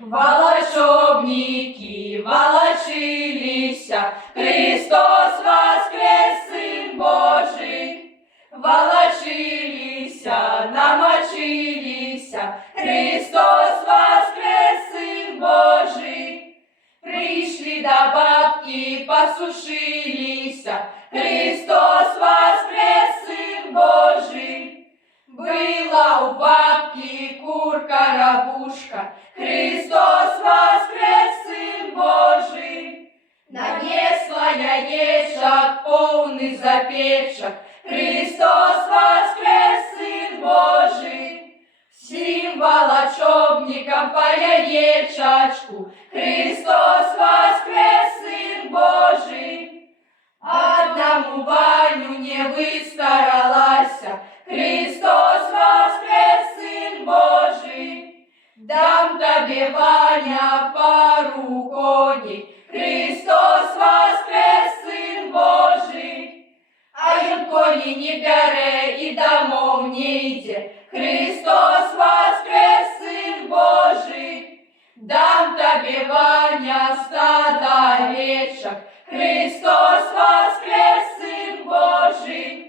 Волошебники волочилися, Христос воскрес, Сын Божий. Волочилися, намочилися, Христос воскрес, Сын Божий. Пришли до бабки, посушилися, Христос воскрес, Сын Божий. Была у бабки курка-рабушка, Христос воскрес, Сын Божий. Нанесла яєчок повний запечок, Христос воскрес, Сын Божий. Всім волочебникам по яєчочку, Христос воскрес, Сын Божий. Одному Ваню не выстаралася, Христос воскрес, Сын Божий. Дам тебе, Ваня, пару коней, Христос воскрес, Сын Божий. А им кони не бере и домов не йде, Христос воскрес, Сын Божий. Дам тебе, Ваня, стадо овечек, Христос воскрес, Сын Божий.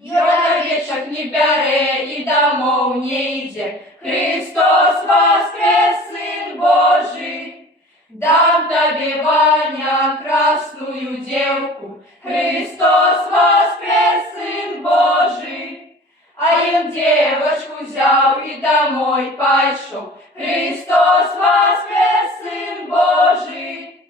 Овечек не бере и домов не йде, Христос воскрес, Сын Божий. Дам тебе, Ваня, красную девку, Христос воскрес, Сын Божий. А им девочку взял и домой пошел, Христос воскрес, Сын Божий.